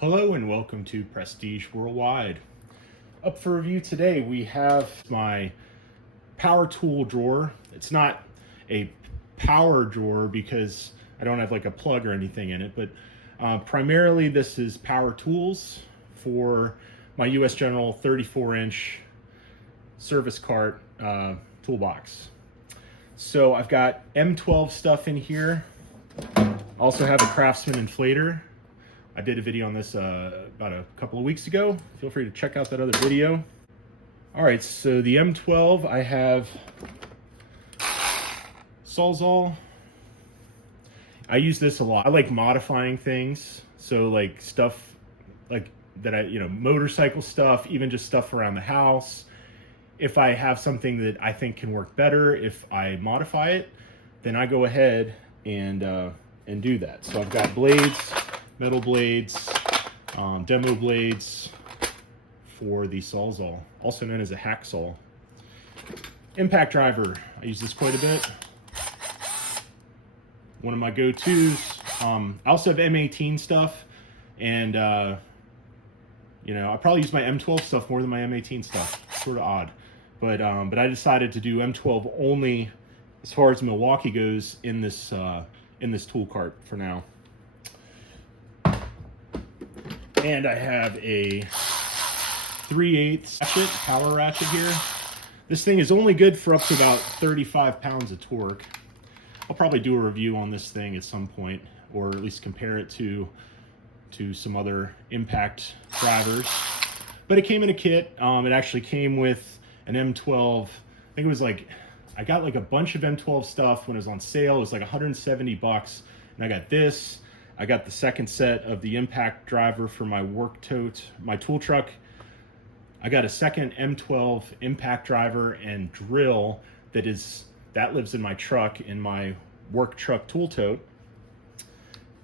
Hello and welcome to Prestige Worldwide. Up for review today, we have my power tool drawer. It's not a power drawer because I don't have like a plug or anything in it, but primarily this is power tools for my US General 34-inch service cart toolbox. So I've got M12 stuff in here. Also have a Craftsman inflator. I did a video on this about a couple of weeks ago. Feel free to check out that other video. All right, so the M12, I have Sawzall. I use this a lot. I like modifying things. So like stuff like that, motorcycle stuff, even just stuff around the house. If I have something that I think can work better, if I modify it, then I go ahead and do that. So I've got blades, metal blades, demo blades for the Sawzall, also known as a hacksaw. Impact driver, I use this quite a bit. One of my go-tos. I also have M18 stuff, and I probably use my M12 stuff more than my M18 stuff. Sort of odd, but I decided to do M12 only as far as Milwaukee goes in this tool cart for now. And I have a 3/8 ratchet, power ratchet here. This thing is only good for up to about 35 pounds of torque. I'll probably do a review on this thing at some point, or at least compare it to some other impact drivers. But it came in a kit. It actually came with an M12. I think it was like, I got like a bunch of M12 stuff when it was on sale. It was like 170 bucks. And I got this. I got the second set of the impact driver for my work tote, my tool truck. I got a second M12 impact driver and drill that lives in my truck, in my work truck tool tote.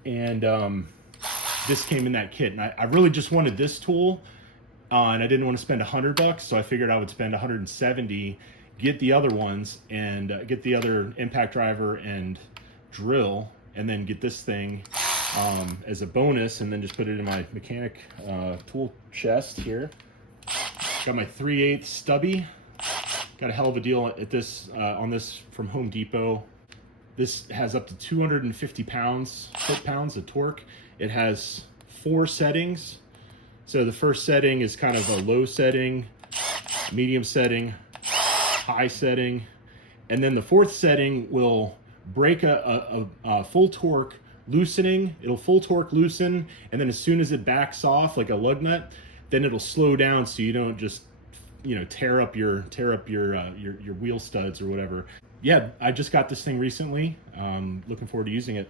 And this came in that kit. And I really just wanted this tool, and I didn't want to spend 100 bucks, so I figured I would spend 170, get the other ones, and get the other impact driver and drill, and then get this thing as a bonus, and then just put it in my mechanic tool chest here. Got my 3/8 stubby. Got a hell of a deal at this on this from Home Depot. This has up to 250 foot-pounds of torque. It has 4 settings. So the first setting is kind of a low setting, medium setting, high setting, and then the 4th setting will break a full torque loosening. It'll full torque loosen, and then as soon as it backs off like a lug nut, then it'll slow down so you don't just tear up your wheel studs or whatever. Yeah, I just got this thing recently. Looking forward to using it.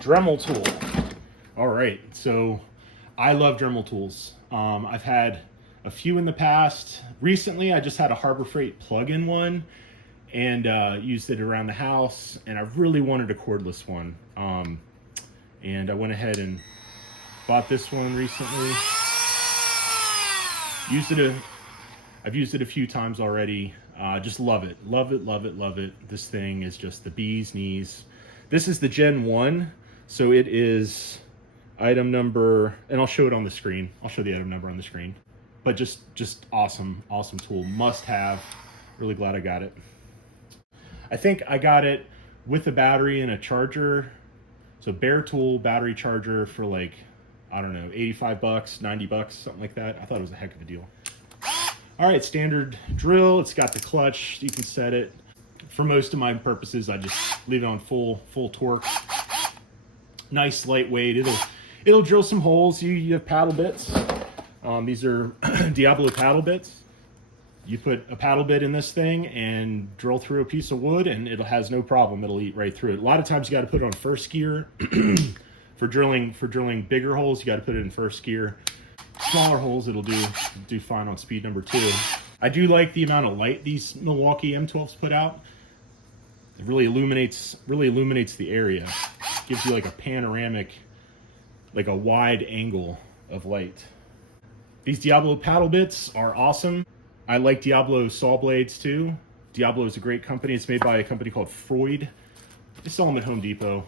Dremel tool. All right, so I love Dremel tools. I've had a few in the past. Recently, I just had a Harbor Freight plug-in one, and used it around the house, and I really wanted a cordless one. And I went ahead and bought this one recently. I've used it a few times already. Just love it. Love it, love it, love it. This thing is just the bee's knees. This is the Gen 1, so it is item number, and I'll show it on the screen. I'll show the item number on the screen. But just awesome, awesome tool. Must have. Really glad I got it. I think I got it with a battery and a charger. So bare tool battery charger for like, I don't know, 85 bucks, 90 bucks, something like that. I thought it was a heck of a deal. All right, standard drill. It's got the clutch. You can set it. For most of my purposes, I just leave it on full torque. Nice, lightweight. It'll drill some holes. You have paddle bits. These are Diablo paddle bits. You put a paddle bit in this thing and drill through a piece of wood, and it has no problem. It'll eat right through it. A lot of times you got to put it on first gear. For drilling bigger holes, you got to put it in first gear. Smaller holes, it'll do fine on speed number 2. I do like the amount of light these Milwaukee M12s put out. It really illuminates the area. Gives you like a panoramic, like a wide angle of light. These Diablo paddle bits are awesome. I like Diablo saw blades too. Diablo is a great company. It's made by a company called Freud. They sell them at Home Depot.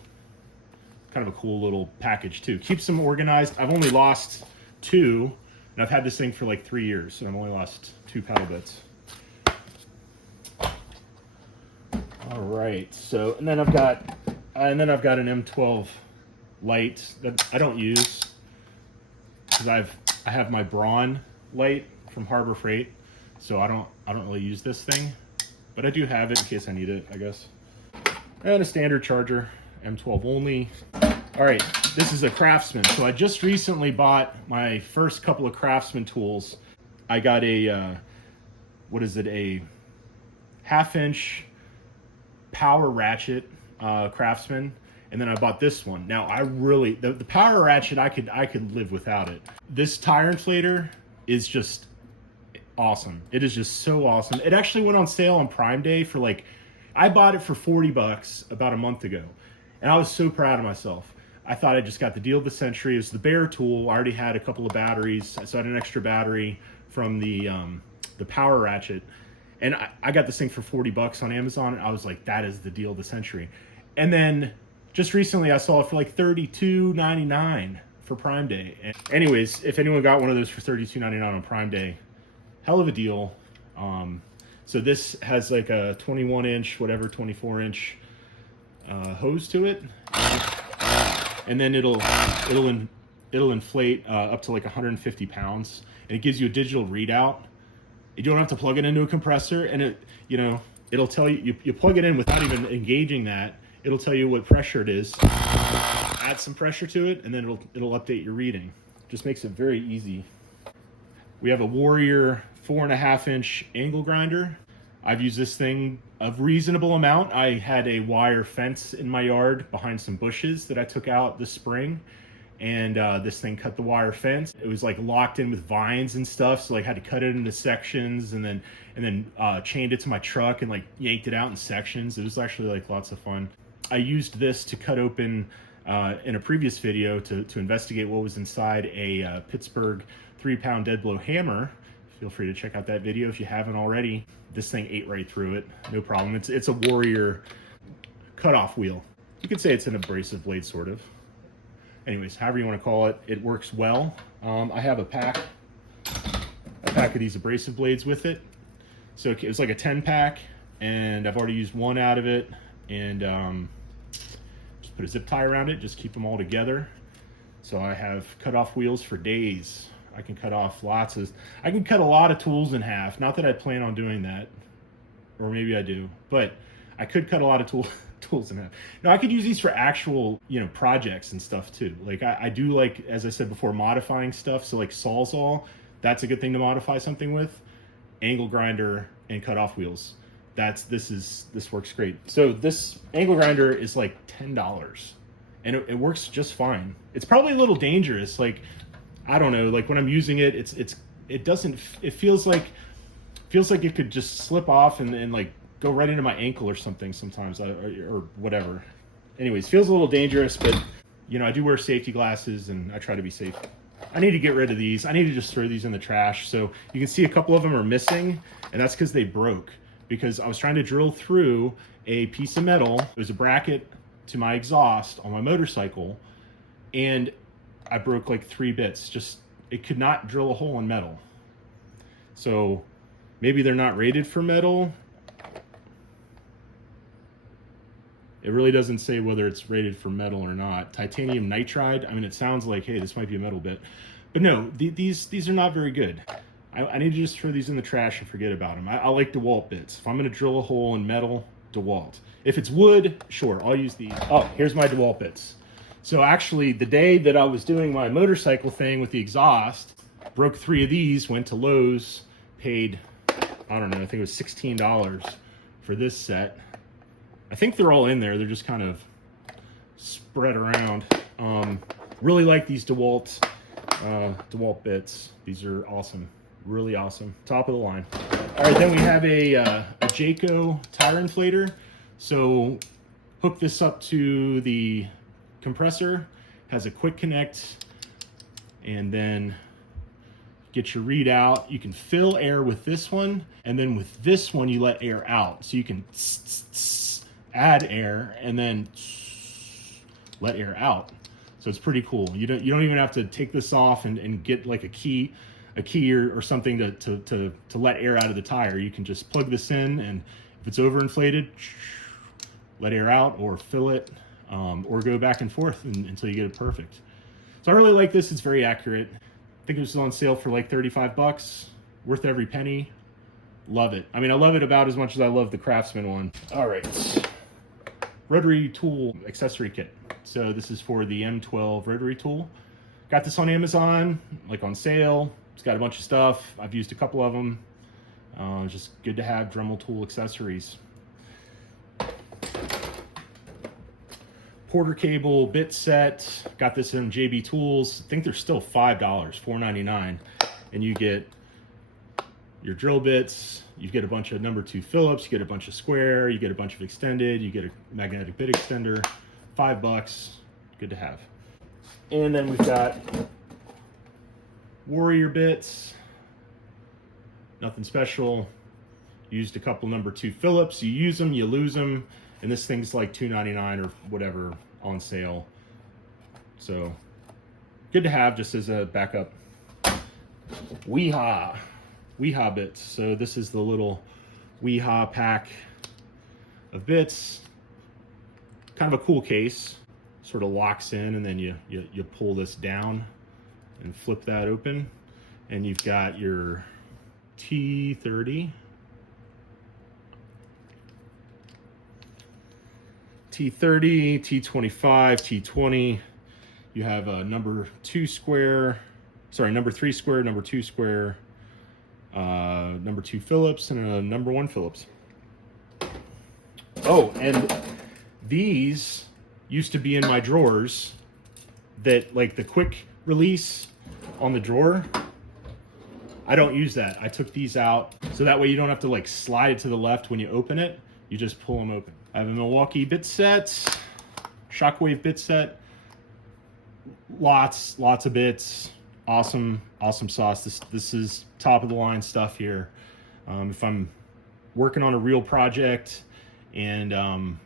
kind of a cool little package too. Keeps them organized. I've only lost 2, and I've had this thing for like 3 years, so I've only lost 2 paddle bits. All right, so and then I've got an M12 light that I don't use because I have my Braun light from Harbor Freight, so I don't really use this thing, but I do have it in case I need it, I guess. And a standard charger, M12 only. All right, this is a Craftsman. So I just recently bought my first couple of Craftsman tools. I got a, a 1/2-inch power ratchet Craftsman, and then I bought this one. Now I really, the power ratchet, I could live without it. This tire inflator is just awesome. It is just so awesome. It actually went on sale on Prime Day for like, I bought it for $40 about a month ago, and I was so proud of myself. I thought I just got the deal of the century. It was the Bear tool. I already had a couple of batteries, so I had an extra battery from the power ratchet, and I got this thing for $40 on Amazon, and I was like, that is the deal of the century. And then just recently I saw it for like $32.99 for Prime Day. And anyways, if anyone got one of those for $32.99 on Prime Day, hell of a deal. So this has like a 21-inch, whatever, 24-inch hose to it, and then it'll inflate up to like 150 pounds, and it gives you a digital readout. You don't have to plug it into a compressor, and it'll tell you, you plug it in without even engaging that. It'll tell you what pressure it is. Add some pressure to it, and then it'll update your reading. Just makes it very easy. We have a Warrior 4.5-inch angle grinder. I've used this thing a reasonable amount. I had a wire fence in my yard behind some bushes that I took out this spring, and this thing cut the wire fence. It was like locked in with vines and stuff, so like I had to cut it into sections, and then chained it to my truck and like yanked it out in sections. It was actually like lots of fun. I used this to cut open in a previous video to investigate what was inside a Pittsburgh 3-pound dead blow hammer. Feel free to check out that video if you haven't already. This thing ate right through it, no problem. It's a Warrior cutoff wheel. You could say it's an abrasive blade, sort of. Anyways, however you want to call it, it works well. I have a pack of these abrasive blades with it. So it's like a 10-pack, and I've already used one out of it, and just put a zip tie around it, just keep them all together. So I have cut off wheels for days. I can cut off I can cut a lot of tools in half. Not that I plan on doing that, or maybe I do, but I could cut a lot of tools in half. Now I could use these for actual, projects and stuff too. Like I do, like, as I said before, modifying stuff. So like Sawzall, that's a good thing to modify something with. Angle grinder and cut off wheels. This works great. So this angle grinder is like $10, and it works just fine. It's probably a little dangerous. Like, I don't know, like when I'm using it, it feels like it could just slip off and like go right into my ankle or something sometimes, or whatever. Anyways, feels a little dangerous, but I do wear safety glasses and I try to be safe. I need to get rid of these. I need to just throw these in the trash. So you can see a couple of them are missing, and that's because they broke. Because I was trying to drill through a piece of metal. It was a bracket to my exhaust on my motorcycle, and I broke like 3 bits. It could not drill a hole in metal. So maybe they're not rated for metal. It really doesn't say whether it's rated for metal or not. Titanium nitride, I mean, it sounds like, hey, this might be a metal bit. But no, these are not very good. I need to just throw these in the trash and forget about them. I like DeWalt bits. If I'm gonna drill a hole in metal, DeWalt. If it's wood, sure, I'll use these. Oh, here's my DeWalt bits. So actually, the day that I was doing my motorcycle thing with the exhaust, broke 3 of these, went to Lowe's, paid, I don't know, I think it was $16 for this set. I think they're all in there. They're just kind of spread around. Really like these DeWalt bits. These are awesome, really awesome, top of the line. All right, then we have a Jayco tire inflator. So hook this up to the compressor, has a quick connect, and then get your readout. You can fill air with this one, and then with this one you let air out. So you can add air and then let air out. So it's pretty cool. You don't even have to take this off and get like a key or something to let air out of the tire. You can just plug this in, and if it's overinflated, let air out or fill it, or go back and forth until you get it perfect. So I really like this. It's very accurate. I think it was on sale for like 35 bucks. Worth every penny. Love it. I mean, I love it about as much as I love the Craftsman one. All right. Rotary tool accessory kit. So this is for the M12 rotary tool. Got this on Amazon, like on sale. It's got a bunch of stuff. I've used a couple of them. Just good to have Dremel tool accessories. Quarter cable bit set. Got this in JB Tools. I think they're still $5, $4.99. And you get your drill bits. You get a bunch of number 2 Phillips. You get a bunch of square. You get a bunch of extended. You get a magnetic bit extender. $5. Good to have. And then we've got Warrior bits. Nothing special. Used a couple number 2 Phillips. You use them, you lose them. And this thing's like $2.99 or whatever on sale. So good to have just as a backup. Weehaw bits. So this is the little Weehaw pack of bits. Kind of a cool case. Sort of locks in, and then you pull this down and flip that open. And you've got your T30. T30, T25, T20. You have a number 3 square, number 2 square, number 2 Phillips, and a number 1 Phillips. Oh, and these used to be in my drawers, that like the quick release on the drawer. I don't use that. I took these out so that way you don't have to like slide it to the left when you open it. You just pull them open. I have a Milwaukee bit set, Shockwave bit set. Lots of bits. Awesome sauce. This is top of the line stuff here. If I'm working on a real project, and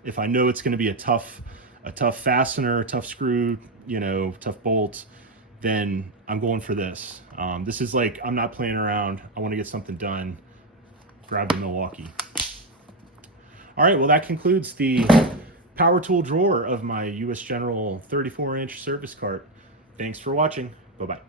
if I know it's going to be a tough fastener, tough screw, tough bolt, then I'm going for this. This is like, I'm not playing around. I want to get something done. Grab the Milwaukee. All right, well, that concludes the power tool drawer of my US General 34-inch service cart. Thanks for watching. Bye-bye.